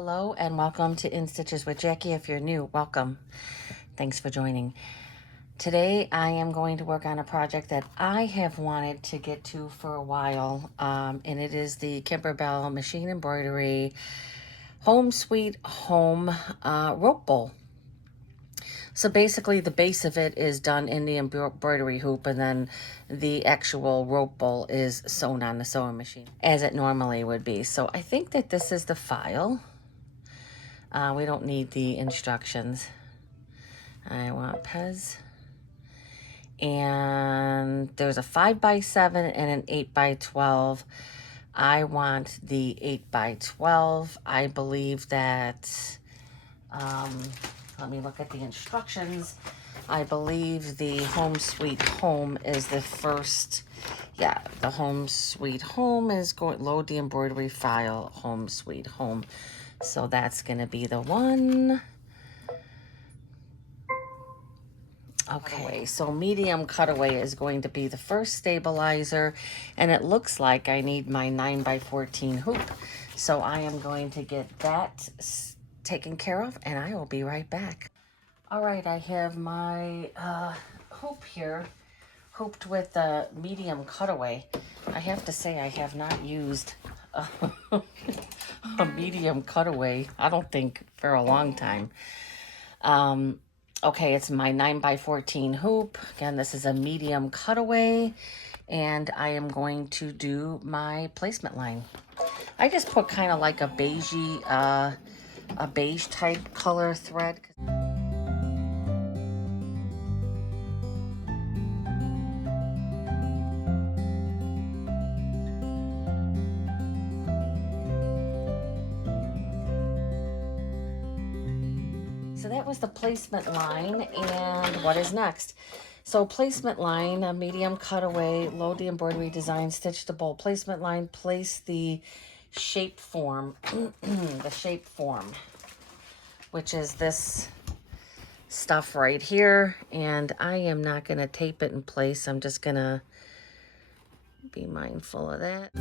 Hello and welcome to In Stitches with Jackie. If you're new, welcome. Thanks for joining. Today I am going to work on a project that I have wanted to get to for a while, and it is the Kimberbell Machine Embroidery Home Sweet Home rope bowl. So basically the base of it is done in the embroidery hoop, and then the actual rope bowl is sewn on the sewing machine as it normally would be. So I think that this is the file. We don't need the instructions. I want Pez. And there's a 5x7 and an 8x12. I want the 8x12. I believe that, let me look at the instructions. I believe the Home Sweet Home is the first. Yeah, the Home Sweet Home is going, load the embroidery file, Home Sweet Home. So that's going to be the one. Okay, so medium cutaway is going to be the first stabilizer, and it looks like I need my 9x14 hoop. So I am going to get that taken care of, and I will be right back. All right, I have my hoop here, hooped with the medium cutaway. I have to say I have not used a medium cutaway, I don't think, for a long time. Okay, it's my 9x14 hoop. Again, this is a medium cutaway, and I am going to do my placement line. I just put kind of like a beigey, a beige type color thread. So that was the placement line, and what is next? So placement line, a medium cutaway, load the embroidery design, stitch the bowl. Placement line, place the shape form, the shape form, which is this stuff right here. And I am not going to tape it in place. I'm just going to be mindful of that.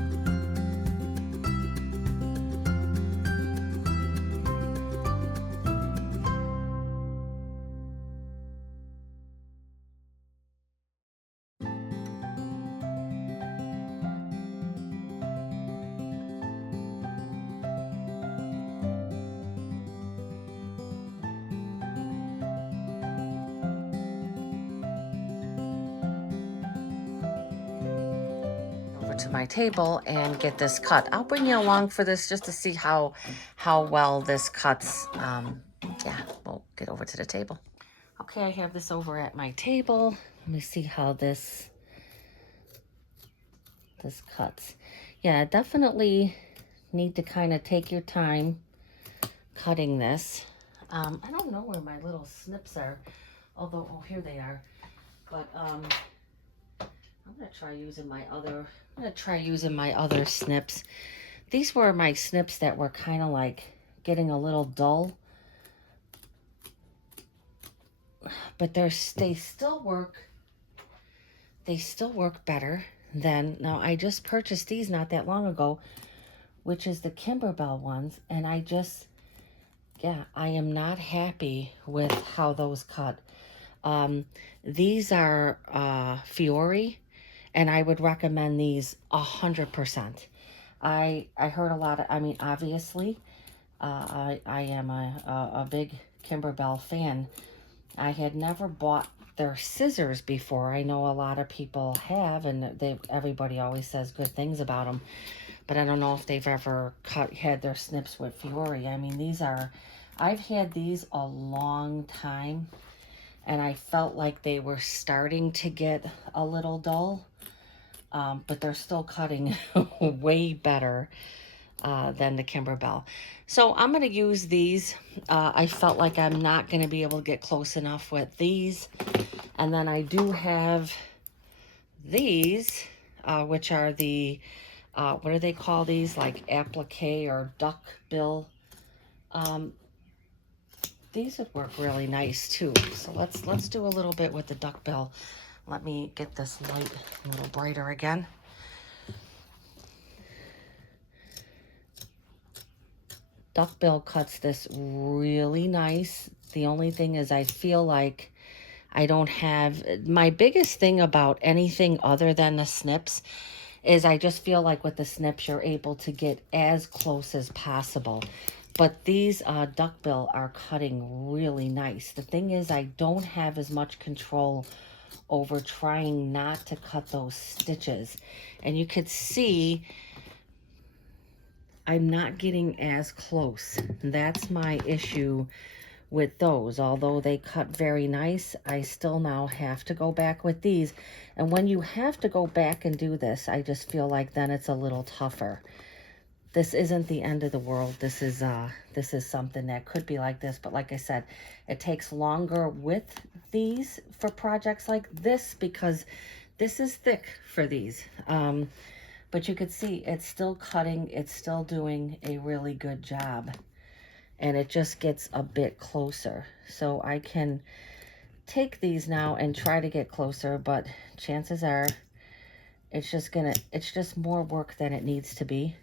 To my table and get this cut. I'll bring you along for this just to see how well this cuts. Yeah, we'll get over to the table. Okay, I have this over at my table. Let me see how this cuts. Yeah, definitely need to kind of take your time cutting this. I don't know where my little snips are, although, oh, here they are. But I'm gonna try using my other snips. These were my snips that were kind of like getting a little dull, but they still work. They still work better than, now I just purchased these not that long ago, which is the Kimberbell ones, and I am not happy with how those cut. These are Fiore, and I would recommend these 100%. I heard a lot of, I mean, obviously, I am a big Kimberbell fan. I had never bought their scissors before. I know a lot of people have, and everybody always says good things about them. But I don't know if they've ever had their snips with Fiore. I mean, I've had these a long time, and I felt like they were starting to get a little dull. But they're still cutting way better than the Kimberbell. So I'm going to use these. I felt like I'm not going to be able to get close enough with these. And then I do have these, which are the, what do they call these? Like applique or duck bill. These would work really nice too. So let's do a little bit with the duck bill. Let me get this light a little brighter again. Duckbill cuts this really nice. The only thing is I feel like I don't have, my biggest thing about anything other than the snips is I just feel like with the snips you're able to get as close as possible. But these duckbill are cutting really nice. The thing is I don't have as much control over trying not to cut those stitches. And you could see I'm not getting as close. That's my issue with those. Although they cut very nice, I still now have to go back with these. And when you have to go back and do this, I just feel like then it's a little tougher. This isn't the end of the world. This is something that could be like this, but like I said, it takes longer with these for projects like this because this is thick for these. But you could see it's still cutting, it's still doing a really good job, and it just gets a bit closer. So I can take these now and try to get closer, but chances are it's just more work than it needs to be.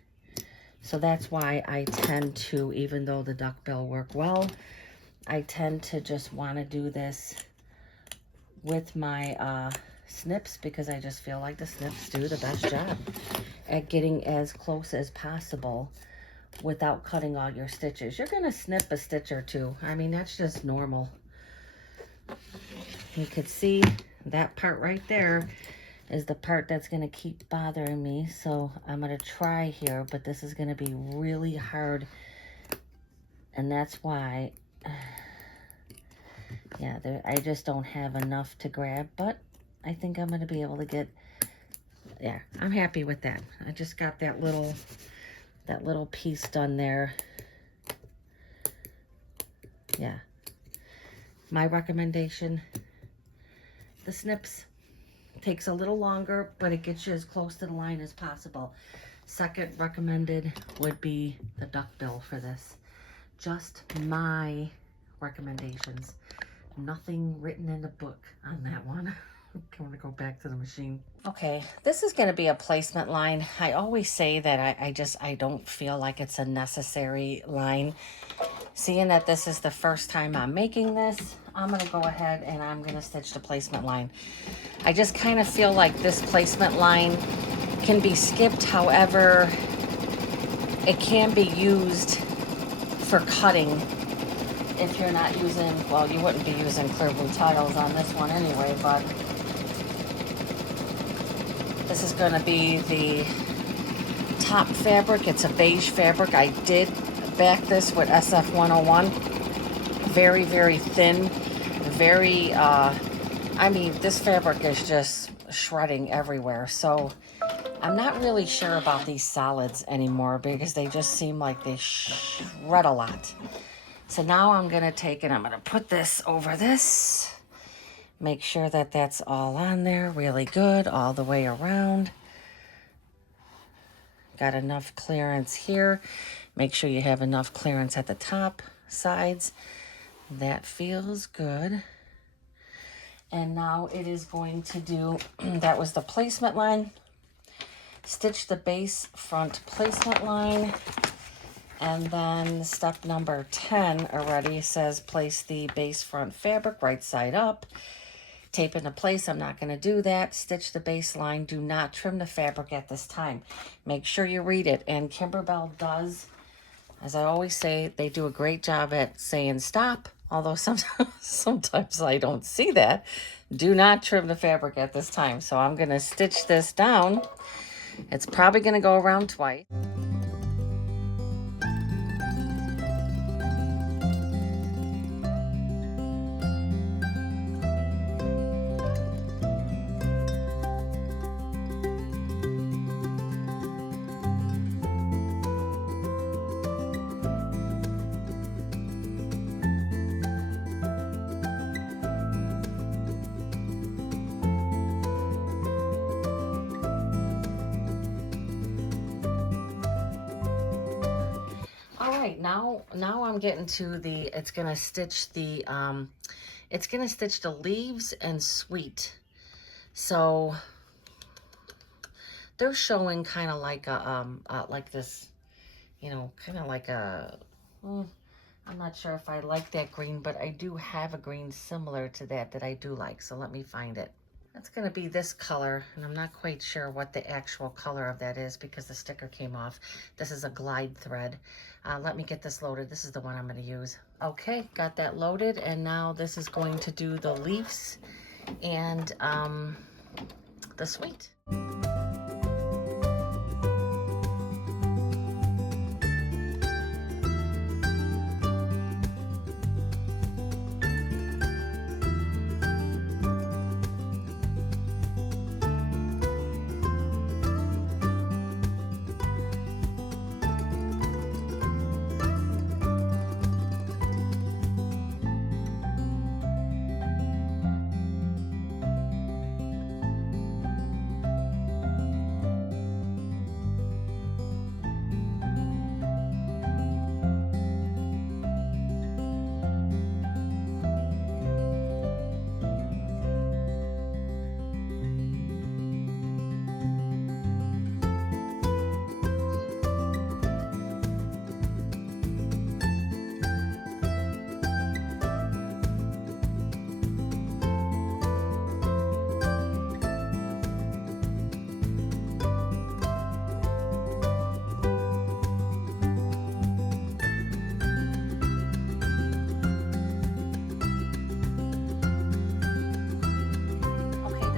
So that's why I tend to, even though the duckbill work well, I tend to just want to do this with my snips because I just feel like the snips do the best job at getting as close as possible without cutting all your stitches. You're going to snip a stitch or two. I mean, that's just normal. You could see that part right there is the part that's going to keep bothering me. So I'm going to try here, but this is going to be really hard. And that's why, yeah, I just don't have enough to grab, but I think I'm going to be able to get, yeah, I'm happy with that. I just got that little piece done there. Yeah. My recommendation, the snips. Takes a little longer, but it gets you as close to the line as possible. Second recommended would be the duckbill for this. Just my recommendations. Nothing written in the book on that one. I'm going to go back to the machine. Okay, this is going to be a placement line. I always say that I don't feel like it's a necessary line. Seeing that this is the first time I'm making this, I'm going to go ahead and I'm going to stitch the placement line. I just kind of feel like this placement line can be skipped. However, it can be used for cutting if you're not using, well, you wouldn't be using clear blue tiles on this one anyway, but this is going to be the top fabric. It's a beige fabric. I did back this with SF101. Very, very thin. Very, I mean, this fabric is just shredding everywhere. So I'm not really sure about these solids anymore because they just seem like they shred a lot. So now I'm going to take and I'm going to put this over this. Make sure that that's all on there really good all the way around. Got enough clearance here. Make sure you have enough clearance at the top sides. That feels good. And now it is going to do, that was the placement line. Stitch the base front placement line. And then step number 10 already says place the base front fabric right side up. Tape into place. I'm not going to do that. Stitch the base line. Do not trim the fabric at this time. Make sure you read it. And Kimberbell does, as I always say, they do a great job at saying stop. Although sometimes I don't see that. Do not trim the fabric at this time. So I'm going to stitch this down. It's probably going to go around twice. Now I'm getting to the, it's gonna stitch the leaves and sweet. So they're showing kind of like a like this, you know, kind of like a mm, I'm not sure if I like that green, but I do have a green similar to that I do like. So let me find it. That's going to be this color, and I'm not quite sure what the actual color of that is because the sticker came off. This is a glide thread. Let me get this loaded. This is the one I'm going to use. Okay, got that loaded, and now this is going to do the leaves and the suite.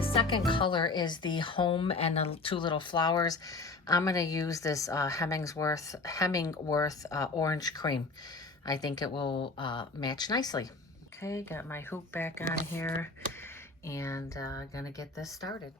Second color is the home and the two little flowers. I'm going to use this Hemingworth orange cream. I think it will match nicely. Okay, got my hoop back on here and gonna get this started.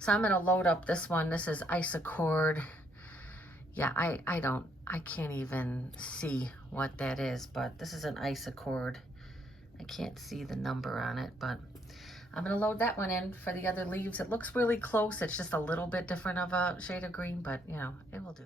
So I'm gonna load up this one. This is Isacord. Yeah, I can't even see what that is, but this is an Isacord. I can't see the number on it, but I'm gonna load that one in for the other leaves. It looks really close. It's just a little bit different of a shade of green, but you know, it will do.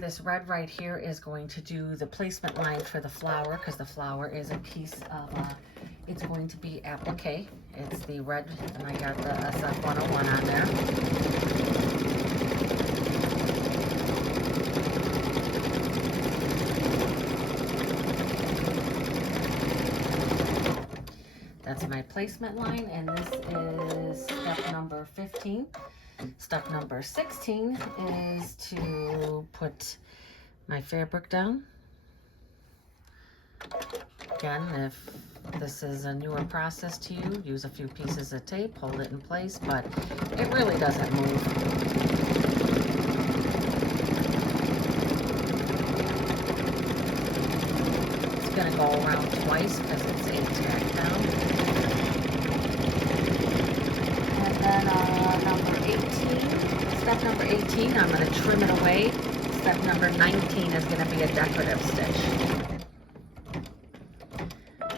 This red right here is going to do the placement line for the flower, because the flower is a piece of, it's going to be applique. It's the red, and I got the SF101 on there. That's my placement line, and this is step number 15. Step number 16 is to put my fabric down. Again, if this is a newer process to you, use a few pieces of tape, hold it in place, but it really doesn't move. It's going to go around twice because it's a tack down. And then number 18, step number 18, I'm going to trim it away. Step number 19 is going to be a decorative stitch.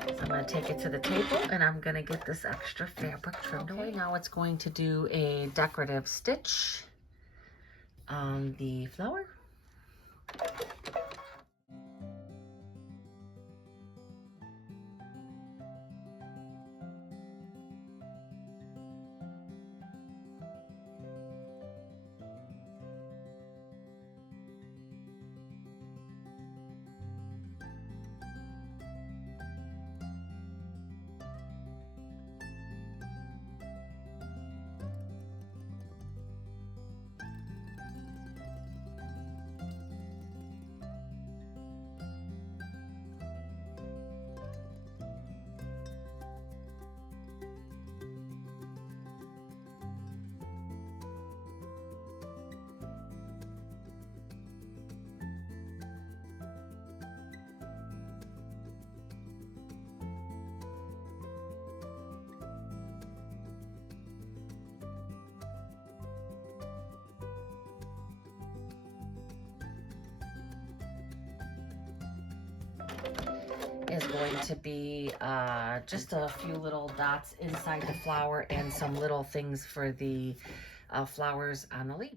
So I'm going to take it to the table and I'm going to get this extra fabric trimmed away. Now it's going to do a decorative stitch on the flower. Is going to be just a few little dots inside the flower and some little things for the flowers on the leaves.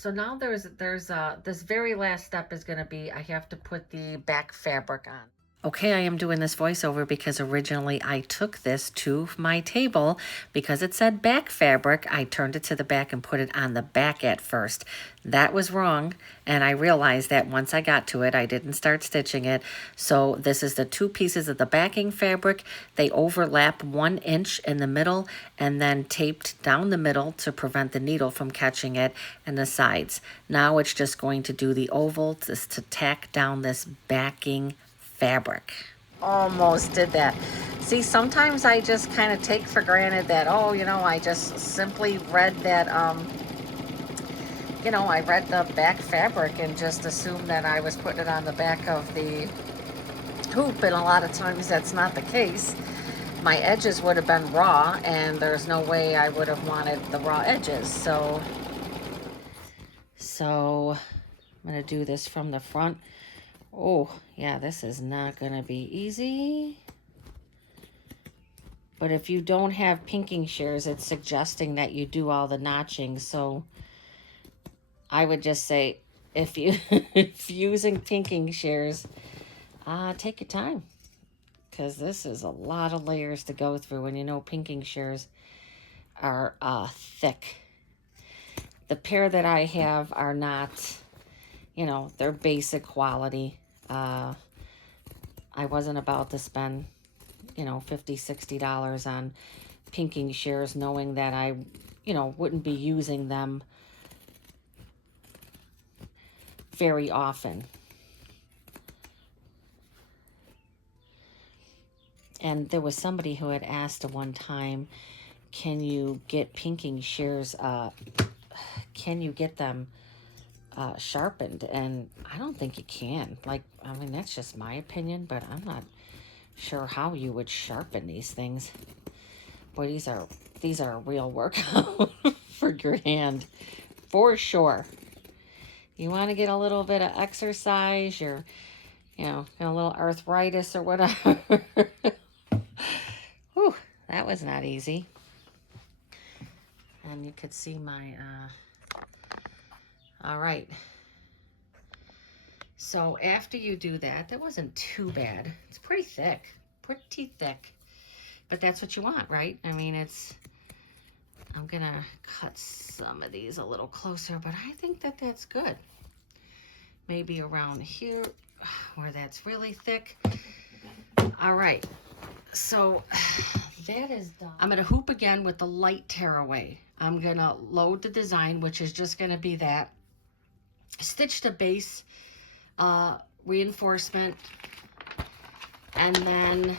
So now there's this very last step is going to be, I have to put the back fabric on. Okay, I am doing this voiceover because originally I took this to my table because it said back fabric. I turned it to the back and put it on the back at first. That was wrong, and I realized that once I got to it, I didn't start stitching it. So this is the two pieces of the backing fabric. They overlap 1 inch in the middle and then taped down the middle to prevent the needle from catching it, and the sides. Now it's just going to do the oval to tack down this backing fabric. Almost did that. See, sometimes I just kind of take for granted that, oh, you know, I just simply read that, you know, I read the back fabric and just assumed that I was putting it on the back of the hoop, and a lot of times that's not the case. My edges would have been raw, and there's no way I would have wanted the raw edges. So I'm going to do this from the front. Oh, yeah, this is not going to be easy. But if you don't have pinking shears, it's suggesting that you do all the notching. So I would just say, if if using pinking shears, take your time. Because this is a lot of layers to go through. And you know, pinking shears are thick. The pair that I have are not, you know, they're basic quality. I wasn't about to spend, you know, $50, $60 on pinking shears, knowing that I, you know, wouldn't be using them very often. And there was somebody who had asked at one time, can you get pinking shears, can you get them sharpened? And I don't think you can. Like, I mean, that's just my opinion, but I'm not sure how you would sharpen these things. Boy, these are a real workout for your hand, for sure. You want to get a little bit of exercise, you're, you know, got a little arthritis or whatever. Whew, that was not easy. And you could see my, all right. So after you do that, that wasn't too bad. It's pretty thick, but that's what you want, right? I mean, I'm gonna cut some of these a little closer, but I think that that's good. Maybe around here where that's really thick. All right, so that is done. I'm gonna hoop again with the light tearaway. I'm gonna load the design, which is just gonna be that. Stitch the base reinforcement, and then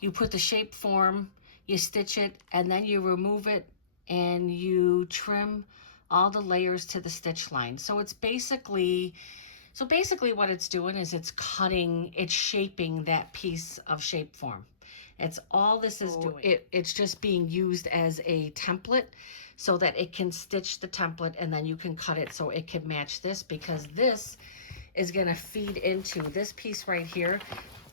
you put the shape form, you stitch it, and then you remove it and you trim all the layers to the stitch line. So it's basically what it's doing is it's shaping that piece of shape form. It's all this is doing. It's just being used as a template so that it can stitch the template, and then you can cut it so it can match this, because this is gonna feed into, this piece right here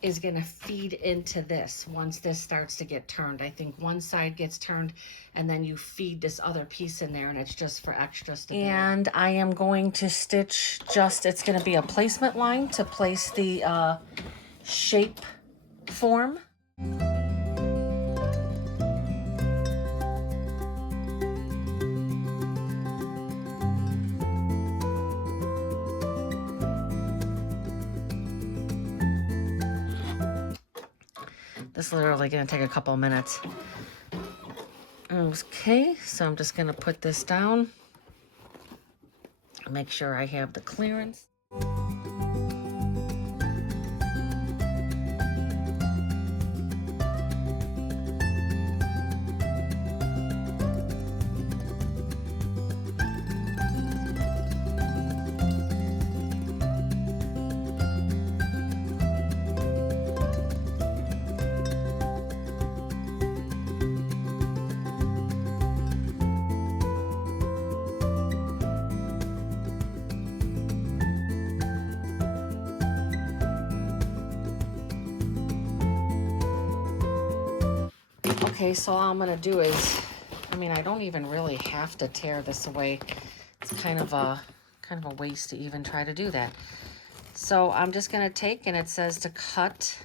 is gonna feed into this once this starts to get turned. I think one side gets turned and then you feed this other piece in there, and it's just for extras to do. And I am going to stitch it's gonna be a placement line to place the shape form. This is literally going to take a couple of minutes. Okay, so I'm just going to put this down. Make sure I have the clearance. Okay, so all I'm gonna do is, I mean, I don't even really have to tear this away. it's kind of a waste to even try to do that. So I'm just going to take, and it says to cut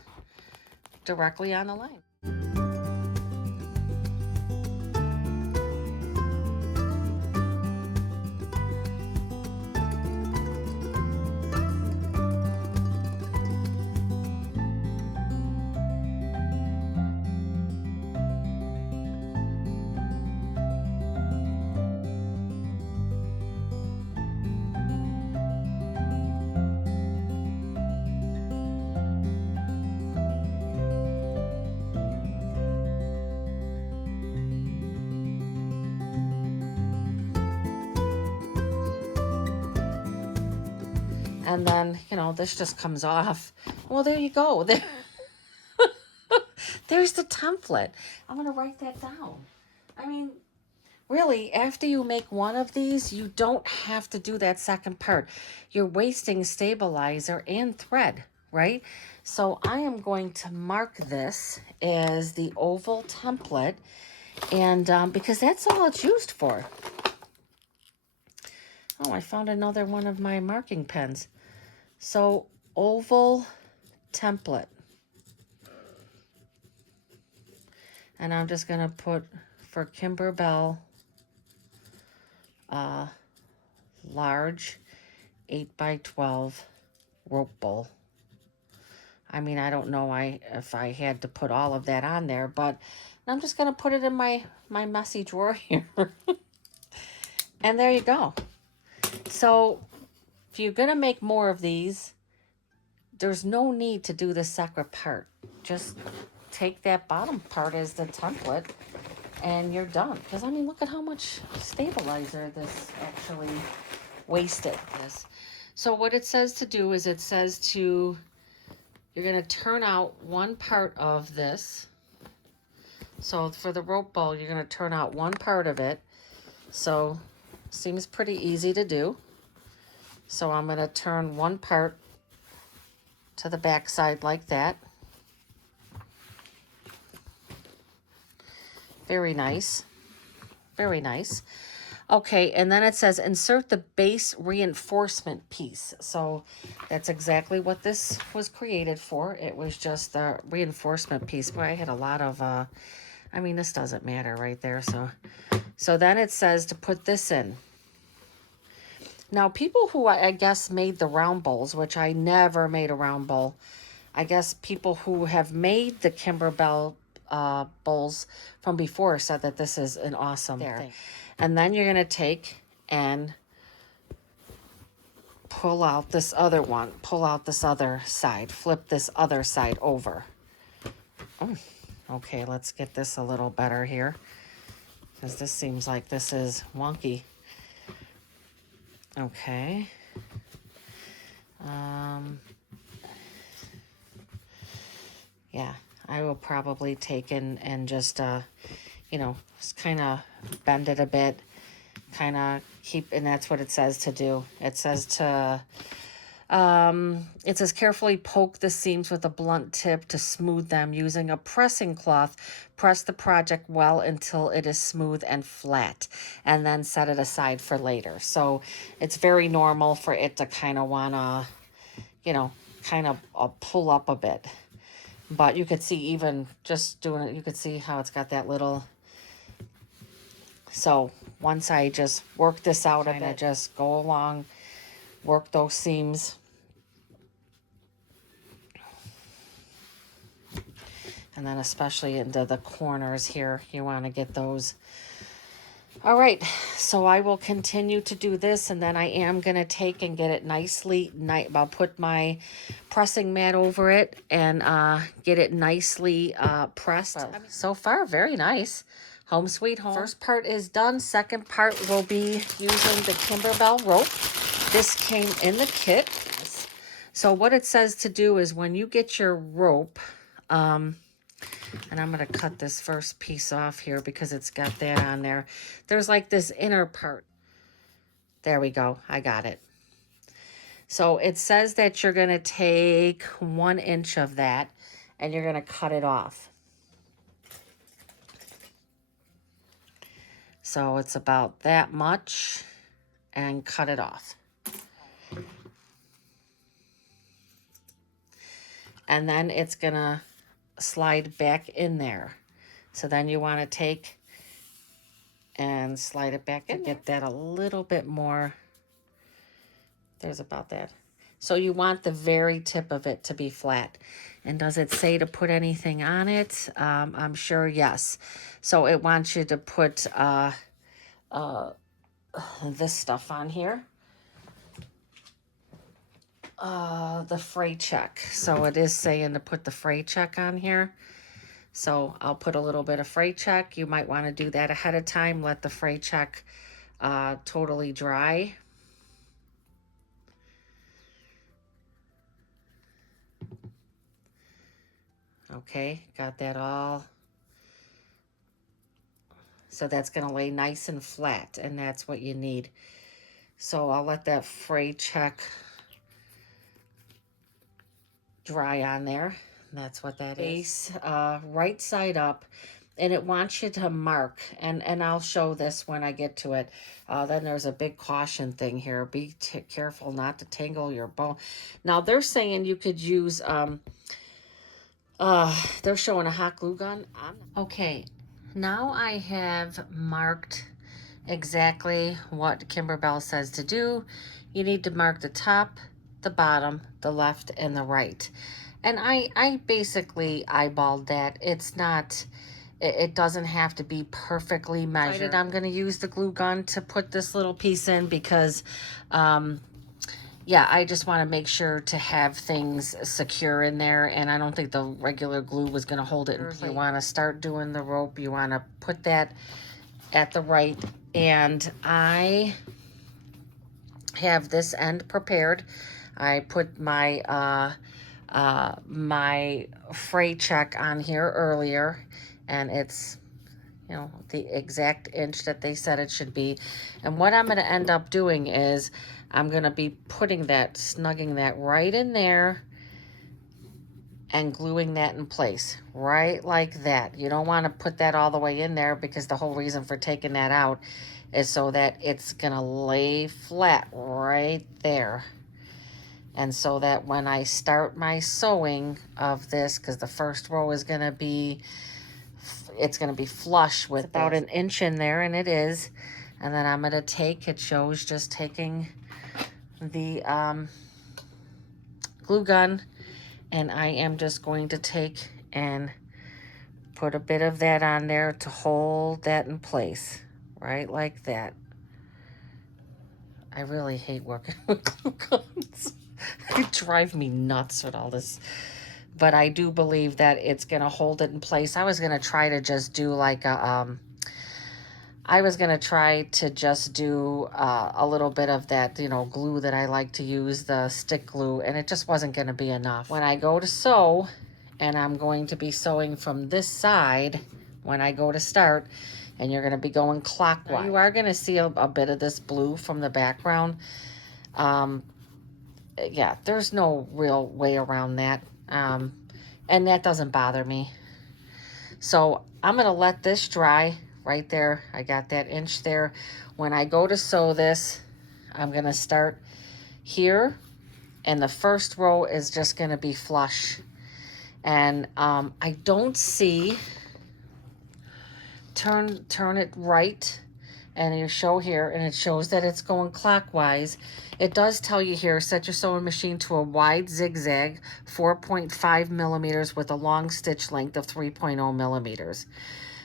directly on the line. And then, you know, this just comes off. Well, there you go. There, there's the template. I'm going to write that down. I mean, really, after you make one of these, you don't have to do that second part. You're wasting stabilizer and thread, right? So I am going to mark this as the oval template, and because that's all it's used for. Oh, I found another one of my marking pens. So, oval template. And I'm just going to put for Kimberbell, large 8x12 rope bowl. I mean, I don't know if I had to put all of that on there, but I'm just going to put it in my messy drawer here. And there you go. So, if you're going to make more of these, there's no need to do the separate part. Just take that bottom part as the template and you're done. Because, I mean, look at how much stabilizer this actually wasted. So what it says to do is it says to, you're going to turn out one part of this. So for the rope bowl, you're going to turn out one part of it. So seems pretty easy to do. So I'm going to turn one part to the back side like that. Very nice. Very nice. Okay, and then it says insert the base reinforcement piece. So that's exactly what this was created for. It was just the reinforcement piece. But I had a lot of, I mean, this doesn't matter right there. So then it says to put this in. Now, people who I guess made the round bowls, which I never made a round bowl. I guess people who have made the Kimberbell bowls from before said that this is an awesome thing. And then you're going to take and pull out this other one. Pull out this other side. Flip this other side over. Oh, okay, let's get this a little better here. Because this seems like this is wonky. Okay. Yeah, I will probably take and just, you know, just kind of bend it a bit. Kind of keep, and that's what it says to do. It says to, it says carefully poke the seams with a blunt tip to smooth them using a pressing cloth. Press the project well until it is smooth and flat, and then set it aside for later. So it's very normal for it to kind of want to, you know, kind of pull up a bit. But you could see even just doing it, you could see how it's got that little. So once I just work this out a bit, just go along, work those seams. And then especially into the corners here, you want to get those. All right, so I will continue to do this, and then I am going to take and get it nicely, I'll put my pressing mat over it and get it nicely pressed. So far, very nice. Home sweet home. First part is done. Second part will be using the Kimberbell rope. This came in the kit. So what it says to do is when you get your rope, and I'm going to cut this first piece off here because it's got that on there. There's like this inner part. There we go. I got it. So it says that you're going to take 1 inch of that and you're going to cut it off. So it's about that much. and cut it off. And then it's gonna slide back in there. So then you want to take and slide it back in. Get that a little bit more. There's about that. So you want the very tip of it to be flat. And does it say to put anything on it? I'm sure yes. So it wants you to put this stuff on here. The freight check. So it is saying to put the freight check on here. So I'll put a little bit of freight check. You might want to do that ahead of time. Let the freight check totally dry. Okay, got that all. So that's going to lay nice and flat, and that's what you need. So I'll let that fray check dry on there. That's what that is. Right side up, and it wants you to mark, and I'll show this when I get to it. Then there's a big caution thing here. Be careful not to tangle your bone. Now they're saying you could use, they're showing a hot glue gun. Okay, now I have marked exactly what Kimberbell says to do. You need to mark the top, the bottom, the left, and the right. And I basically eyeballed that. It's not, it doesn't have to be perfectly measured. I'm going to use the glue gun to put this little piece in because, yeah, I just want to make sure to have things secure in there, and I don't think the regular glue was going to hold it in place. You want to start doing the rope. You want to put that at the right, and I have this end prepared. I put my my fray check on here earlier, and it's, you know, the exact inch that they said it should be. And what I'm going to end up doing is I'm going to be putting that, snugging that right in there and gluing that in place, right like that. You don't want to put that all the way in there because the whole reason for taking that out is so that it's going to lay flat right there. And so that when I start my sewing of this, because the first row is going to be, it's going to be flush with about an inch in there, and it is. And then I'm going to take, it shows just taking the glue gun, and I am just going to take and put a bit of that on there to hold that in place, right like that. I really hate working with glue guns. They drive me nuts with all this. But I do believe that it's going to hold it in place. I was going to try to just do like a, I was going to try to just do a little bit of that, you know, glue that I like to use, the stick glue, and it just wasn't going to be enough. When I go to sew, and I'm going to be sewing from this side when I go to start, and you're going to be going clockwise. Now you are going to see a bit of this blue from the background. Yeah, there's no real way around that. And that doesn't bother me. So I'm going to let this dry right there. I got that inch there. When I go to sew this, I'm going to start here, and the first row is just going to be flush. And I don't see, turn it right, and you show here, and it shows that it's going clockwise. It does tell you here, set your sewing machine to a wide zigzag, 4.5 millimeters with a long stitch length of 3.0 millimeters.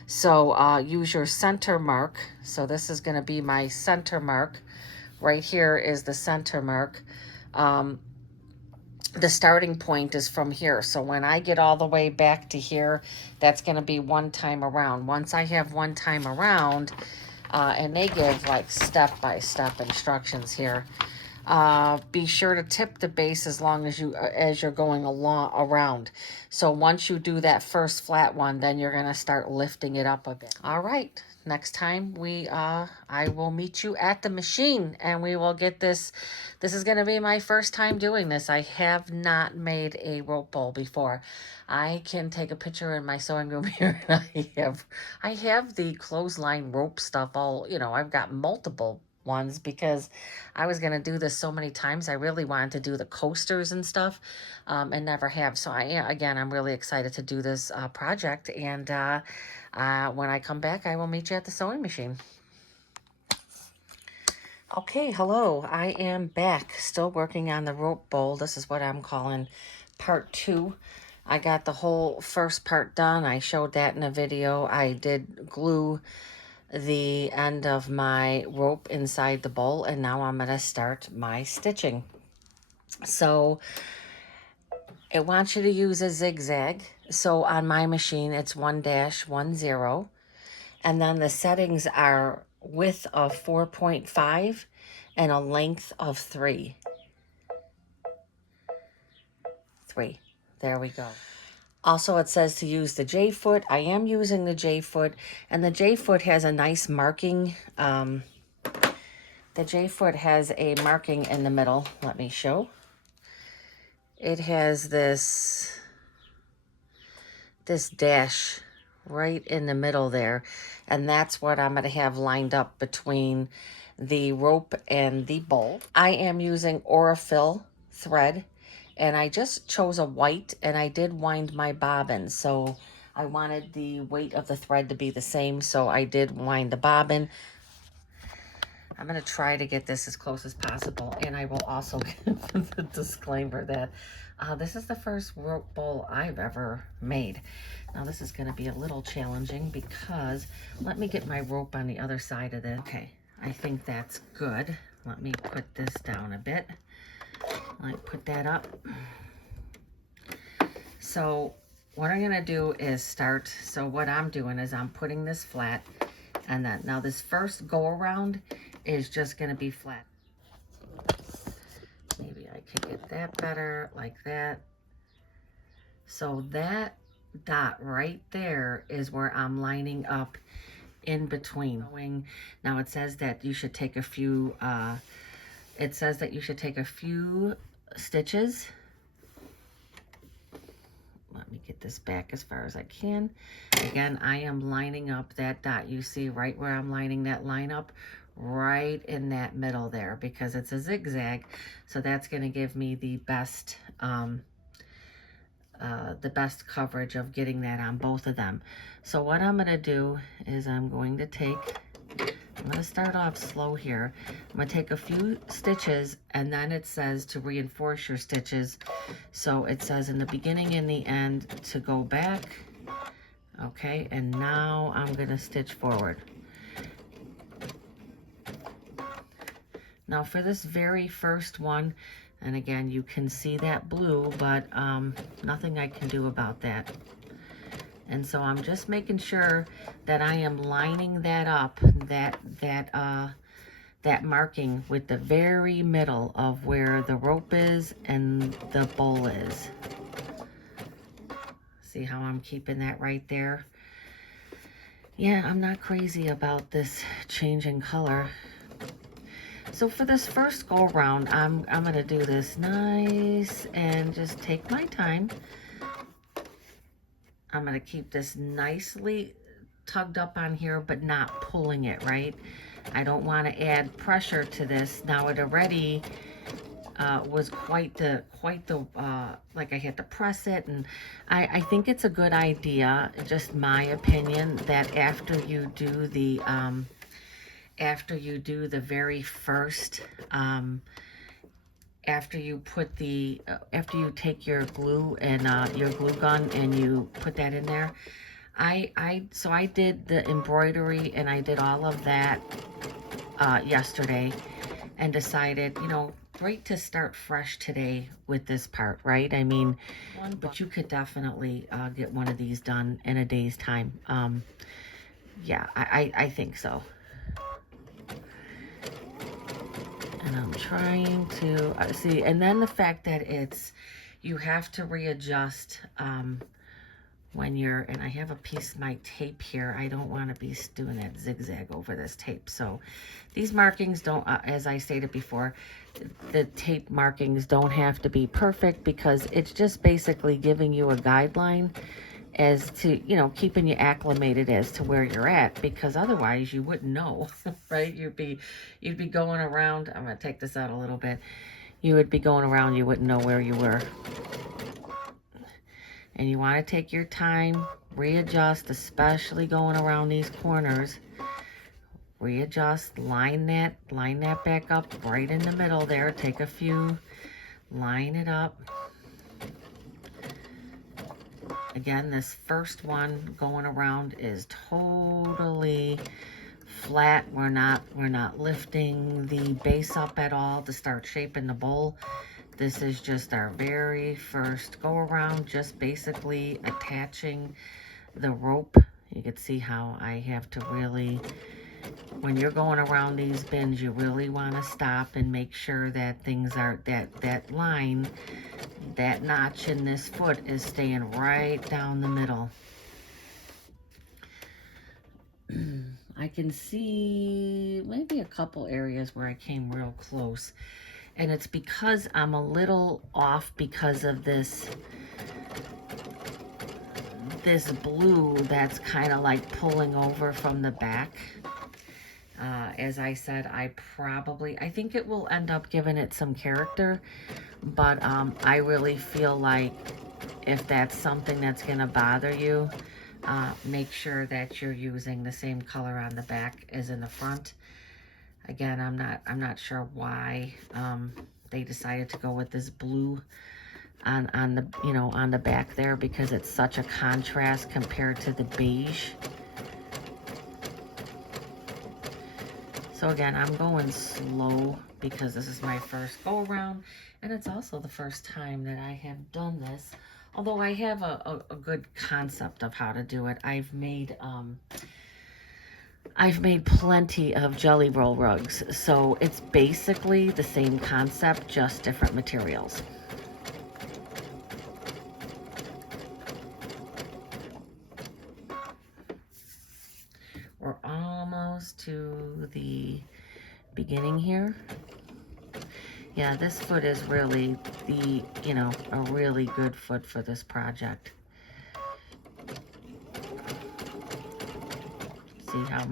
So use your center mark. So this is going to be my center mark. Right here is the center mark. The starting point is from here. So when I get all the way back to here, that's going to be one time around. Once I have one time around, and they give like step-by-step instructions here. Be sure to tip the base as long as you're going around. So once you do that first flat one, then you're gonna start lifting it up a bit. All right, next time I will meet you at the machine, and we will get this. This is gonna be my first time doing this. I have not made a rope bowl before. I can take a picture in my sewing room here, and I have the clothesline rope stuff all, you know, I've got multiple ones because I was going to do this so many times. I really wanted to do the coasters and stuff, and never have. So again, I'm really excited to do this project. And when I come back, I will meet you at the sewing machine. Okay, hello. I am back, still working on the rope bowl. This is what I'm calling part 2. I got the whole first part done. I showed that in a video. I did glue the end of my rope inside the bowl, and now I'm going to start my stitching. So it wants you to use a zigzag. So on my machine, it's 1-10. And then the settings are width of 4.5 and a length of 3. There we go. Also, it says to use the J foot. I am using the J foot, and the J foot has a nice marking. The J foot has a marking in the middle. Let me show. It has this dash right in the middle there, and that's what I'm going to have lined up between the rope and the bowl. I am using Aurifil thread, and I just chose a white, and I did wind my bobbin, so I wanted the weight of the thread to be the same, so I did wind the bobbin. I'm going to try to get this as close as possible, and I will also give the disclaimer that this is the first rope bowl I've ever made. Now this is going to be a little challenging because let me get my rope on the other side of this. Okay, I think that's good. Let me put this down a bit. Let me put that up. So what I'm going to do is start. So what I'm doing is I'm putting this flat, and then now this first go around is just going to be flat. Maybe I could get that better, like that. So that dot right there is where I'm lining up in between. Now it says that you should take a few, stitches. Let me get this back as far as I can. Again, I am lining up that dot. You see right where I'm lining that line up, right in that middle there, because it's a zigzag. So that's going to give me the best coverage of getting that on both of them. So what I'm going to do is I'm going to start off slow here. I'm going to take a few stitches, and then it says to reinforce your stitches. So it says in the beginning and the end to go back. Okay, and now I'm going to stitch forward. Now for this very first one, and again, you can see that blue, but nothing I can do about that. And so I'm just making sure that I am lining that up, that marking with the very middle of where the rope is and the bowl is. See how I'm keeping that right there? Yeah, I'm not crazy about this changing color. So for this first go around, I'm gonna do this nice and just take my time. I'm gonna keep this nicely tugged up on here, but not pulling it, right? I don't want to add pressure to this. Now it already was quite the like I had to press it, and I think it's a good idea, just my opinion, that after you do the very first, after you take your glue and your glue gun and you put that in there, so I did the embroidery and I did all of that yesterday, and decided, great to start fresh today with this part, right? I mean, but you could definitely get one of these done in a day's time. Yeah, I think so. And I'm trying to see, and then the fact that you have to readjust when and I have a piece of my tape here. I don't want to be doing that zigzag over this tape. So these markings don't, as I stated before, the tape markings don't have to be perfect, because it's just basically giving you a guideline. as to, you know, keeping you acclimated as to where you're at, because otherwise you wouldn't know, right? You'd be going around. I'm going to take this out a little bit. You would be going around, you wouldn't know where you were. And you want to take your time, readjust, especially going around these corners. Readjust, line that back up right in the middle there. Take a few, line it up. Again, this first one going around is totally flat. We're not lifting the base up at all to start shaping the bowl. This is just our very first go around, just basically attaching the rope. You can see how I have to really, when you're going around these bins, you really want to stop and make sure that things are, that line, that notch in this foot is staying right down the middle. I can see maybe a couple areas where I came real close. And it's because I'm a little off because of this blue that's kind of like pulling over from the back. As I said, I think it will end up giving it some character, but I really feel like if that's something that's going to bother you, make sure that you're using the same color on the back as in the front. Again, I'm not sure why they decided to go with this blue on the, you know, on the back there, because it's such a contrast compared to the beige. So again, I'm going slow because this is my first go around, and it's also the first time that I have done this. Although I have a good concept of how to do it. I've made plenty of jelly roll rugs, so it's basically the same concept, just different materials. We're almost to the beginning here. Yeah, this foot is really the, you know, a really good foot for this project. See how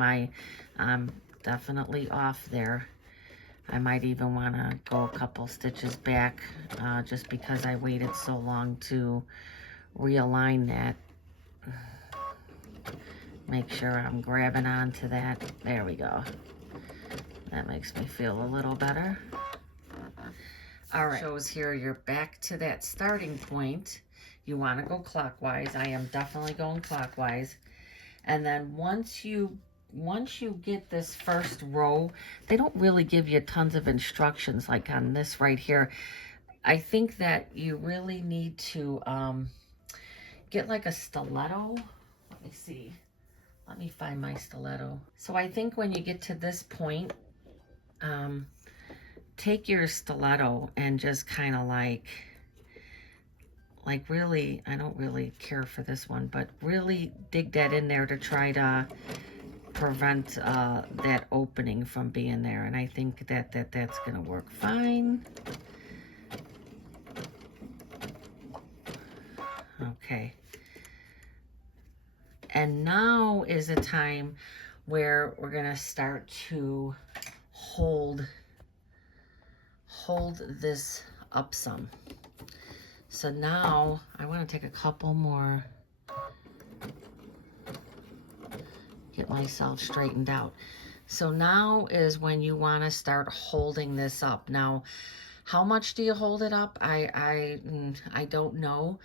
I'm definitely off there. I might even want to go a couple stitches back just because I waited so long to realign that. Make sure I'm grabbing onto that. There we go. That makes me feel a little better. All right, shows here you're back to that starting point. You want to go clockwise. I am definitely going clockwise. And then once you get this first row, they don't really give you tons of instructions like on this right here. I think that you really need to get like a stiletto. Let me see. Let me find my stiletto. So I think when you get to this point, take your stiletto and just kind of like really, I don't really care for this one, but really dig that in there to try to prevent that opening from being there. And I think that's gonna work fine. Okay. And now is a time where we're gonna start to hold this up some. So now I want to take a couple more, get myself straightened out. So now is when you want to start holding this up. Now, how much do you hold it up? I don't know.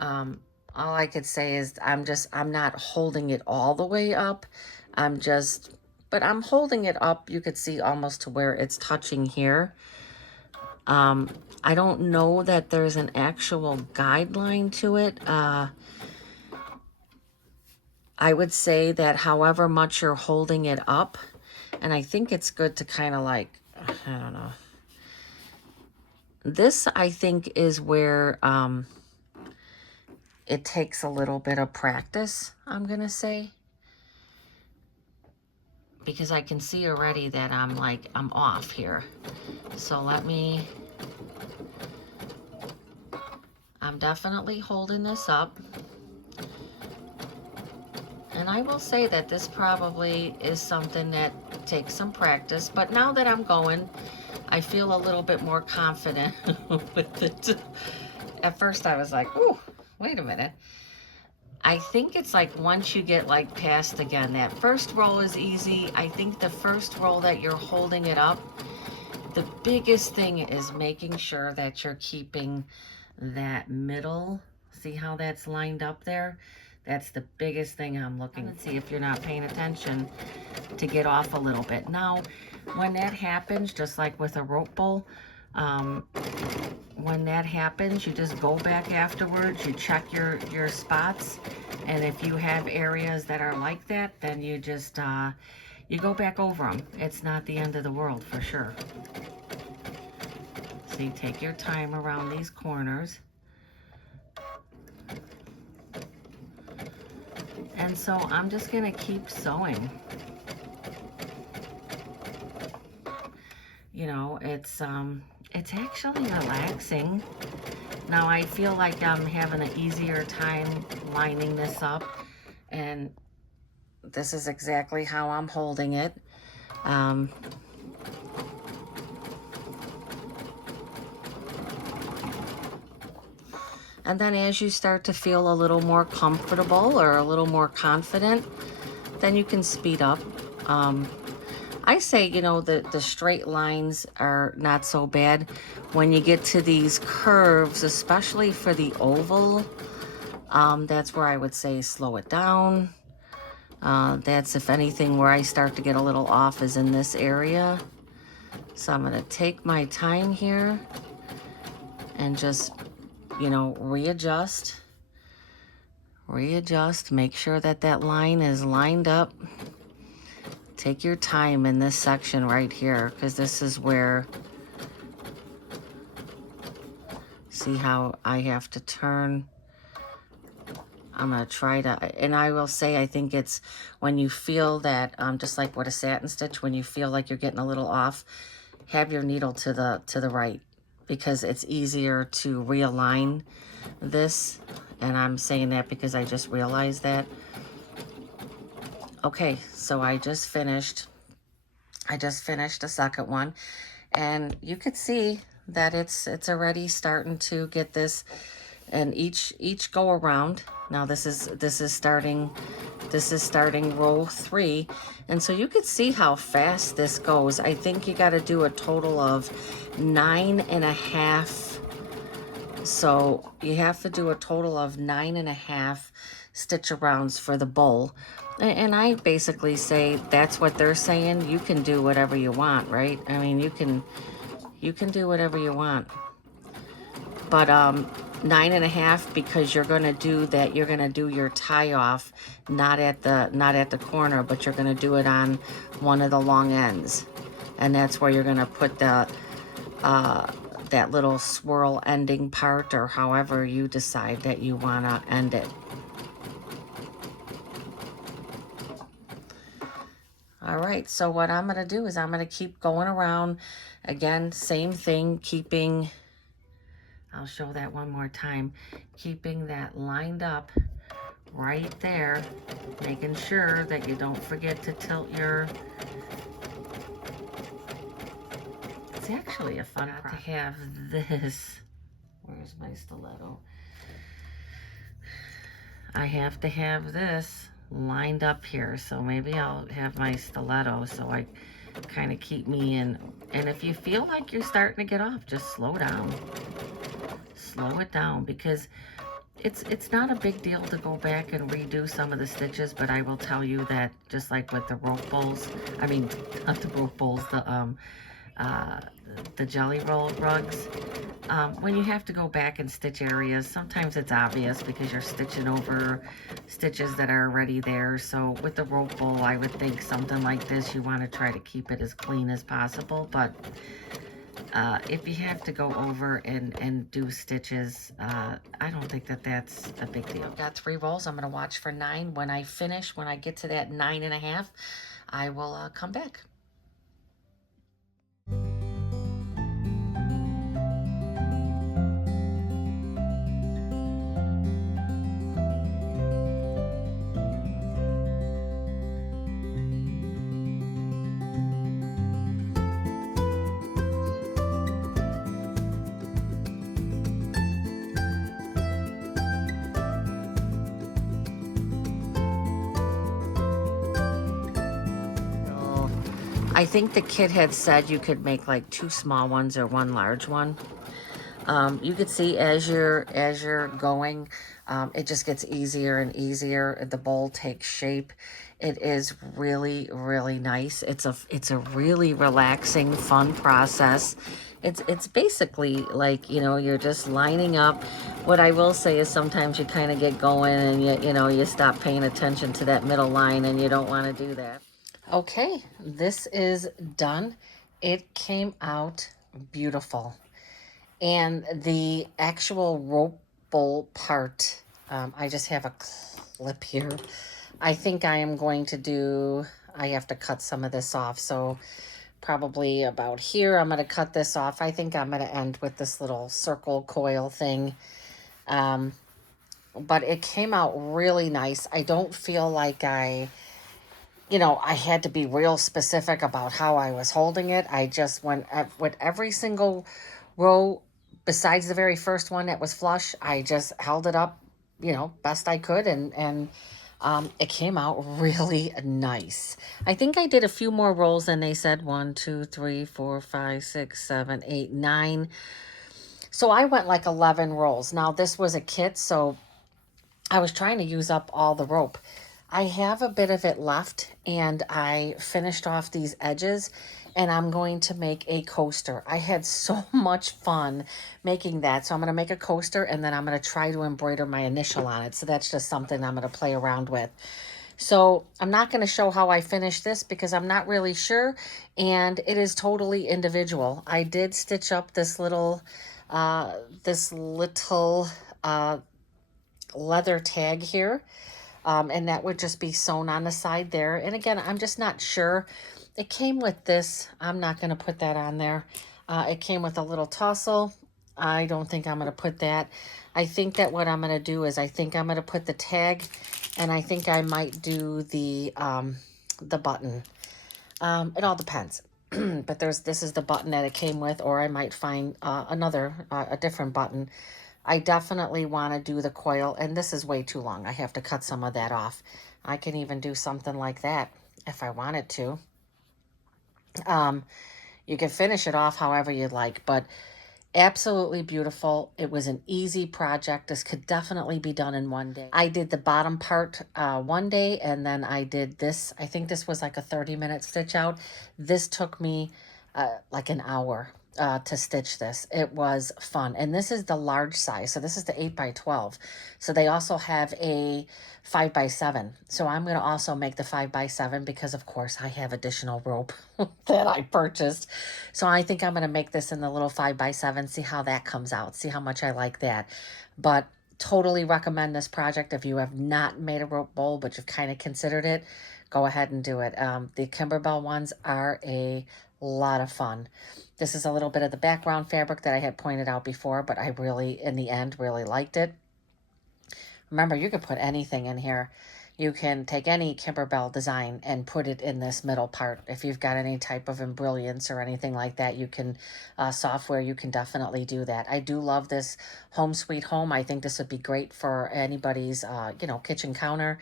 All I could say is I'm not holding it all the way up. But I'm holding it up. You could see almost to where it's touching here. I don't know that there's an actual guideline to it. I would say that however much you're holding it up, and I think it's good to kind of like, I don't know. This, I think, is where it takes a little bit of practice, I'm going to say. Because I can see already that I'm off here. So I'm definitely holding this up. And I will say that this probably is something that takes some practice, but now that I'm going, I feel a little bit more confident with it. At first I was like, ooh, wait a minute. I think it's like once you get like past again, that first roll is easy. I think the first roll that you're holding it up, the biggest thing is making sure that you're keeping that middle. See how that's lined up there? That's the biggest thing I'm looking to see if you're not paying attention to get off a little bit. Now, when that happens, just like with a rope bowl, when that happens, you just go back afterwards, you check your spots, and if you have areas that are like that, then you just, you go back over them. It's not the end of the world, for sure. So you take your time around these corners. And so I'm just gonna keep sewing. You know, it's actually relaxing. Now I feel like I'm having an easier time lining this up, and this is exactly how I'm holding it. And then as you start to feel a little more comfortable or a little more confident, then you can speed up. I say, you know, the straight lines are not so bad. When you get to these curves, especially for the oval, that's where I would say slow it down. That's, if anything, where I start to get a little off is in this area. So I'm gonna take my time here and just, you know, readjust, make sure that that line is lined up. Take your time in this section right here, because this is where, see how I have to turn. I'm gonna try to, and I will say, I think it's when you feel that, just like with a satin stitch, when you feel like you're getting a little off, have your needle to the right, because it's easier to realign this. And I'm saying that because I just realized that. Okay, so I just finished the second one, and you could see that it's already starting to get this. And each go around, now this is starting row 3, and so you could see how fast this goes. I think you got to do a total of 9.5. So you have to do a total of 9.5 stitch arounds for the bowl. And I basically say that's what they're saying. You can do whatever you want, right? I mean, you can do whatever you want. But 9.5, because you're gonna do that. You're gonna do your tie off not at the corner, but you're gonna do it on one of the long ends, and that's where you're gonna put the that little swirl ending part, or however you decide that you wanna end it. All right, so what I'm gonna do is I'm gonna keep going around. Again, same thing, keeping, I'll show that one more time, keeping that lined up right there, making sure that you don't forget to tilt your, it's actually a fun to have this. Where's my stiletto? I have to have this lined up here, so maybe I'll have my stiletto so I kind of keep me in. And if you feel like you're starting to get off, just slow down. Slow it down, because it's not a big deal to go back and redo some of the stitches, but I will tell you that just like with the rope bowls, I mean, not the rope bowls, the jelly roll rugs, when you have to go back and stitch areas, sometimes it's obvious because you're stitching over stitches that are already there. So with the rope bowl, I would think something like this, you want to try to keep it as clean as possible. But if you have to go over and do stitches, I don't think that that's a big deal. I've got 3 rolls. I'm going to watch for 9. When I finish, when I get to that 9.5, I will come back. I think the kid had said you could make like 2 small ones or 1 large one. You could see as you're going, it just gets easier and easier. The bowl takes shape. It is really, really nice. It's a really relaxing, fun process. It's basically like, you know, you're just lining up. What I will say is sometimes you kind of get going and you know, you stop paying attention to that middle line, and you don't want to do that. Okay, this is done. It came out beautiful. And the actual rope bowl part, I just have a clip here. I think I am going to do, I have to cut some of this off. So probably about here, I'm going to cut this off. I think I'm going to end with this little circle coil thing. But it came out really nice. I don't feel like you know, I had to be real specific about how I was holding it. I just went with every single row, besides the very first one that was flush. I just held it up, you know, best I could, and it came out really nice. I think I did a few more rolls than they said. 1, 2, 3, 4, 5, 6, 7, 8, 9. So I went like 11 rolls. Now this was a kit, so I was trying to use up all the rope. I have a bit of it left, and I finished off these edges, and I'm going to make a coaster. I had so much fun making that. So I'm going to make a coaster, and then I'm going to try to embroider my initial on it. So that's just something I'm going to play around with. So I'm not going to show how I finished this because I'm not really sure, and it is totally individual. I did stitch up this little leather tag here. And that would just be sewn on the side there. And again, I'm just not sure. It came with this. I'm not going to put that on there. It came with a little tussle. I don't think I'm going to put that. I think that what I'm going to do is I think I'm going to put the tag, and I think I might do the button. It all depends. But this is the button that it came with, or I might find a different button. I definitely want to do the coil, and this is way too long. I have to cut some of that off. I can even do something like that if I wanted to. You can finish it off however you'd like, but absolutely beautiful. It was an easy project. This could definitely be done in one day. I did the bottom part one day, and then I did this. I think this was like a 30-minute stitch out. This took me like an hour to stitch this. It was fun. And this is the large size. So this is the 8x12. So they also have a 5x7. So I'm going to also make the 5x7 because of course I have additional rope that I purchased. So I think I'm going to make this in the little 5x7, see how that comes out, see how much I like that. But totally recommend this project. If you have not made a rope bowl, but you've kind of considered it, go ahead and do it. The Kimberbell ones are a lot of fun. This is a little bit of the background fabric that I had pointed out before, but I really, in the end, really liked it. Remember, you could put anything in here. You can take any Kimberbell design and put it in this middle part. If you've got any type of embrilliance or anything like that, you can, software, you can definitely do that. I do love this Home Sweet Home. I think this would be great for anybody's, you know, kitchen counter.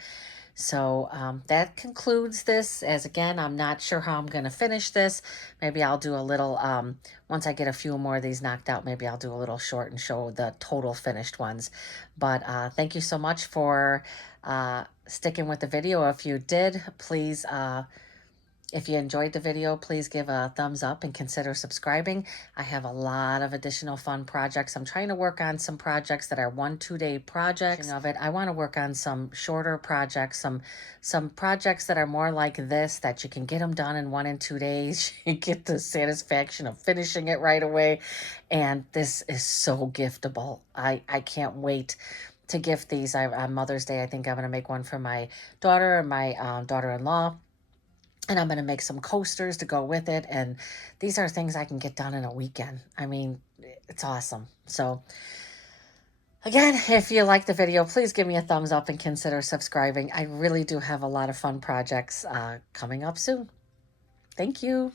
So that concludes this. As again, I'm not sure how I'm going to finish this. Maybe I'll do a little, once I get a few more of these knocked out, maybe I'll do a little short and show the total finished ones. But thank you so much for sticking with the video. If you did, please, if you enjoyed the video, please give a thumbs up and consider subscribing. I have a lot of additional fun projects. I'm trying to work on some projects that are 1-2 day projects of it. I want to work on some shorter projects, some projects that are more like this, that you can get them done in 1 and 2 days. You get the satisfaction of finishing it right away. And this is so giftable. I can't wait to gift these. On Mother's Day, I think I'm going to make one for my daughter and my daughter-in-law. And I'm going to make some coasters to go with it. And these are things I can get done in a weekend. I mean, it's awesome. So again, if you like the video, please give me a thumbs up and consider subscribing. I really do have a lot of fun projects coming up soon. Thank you.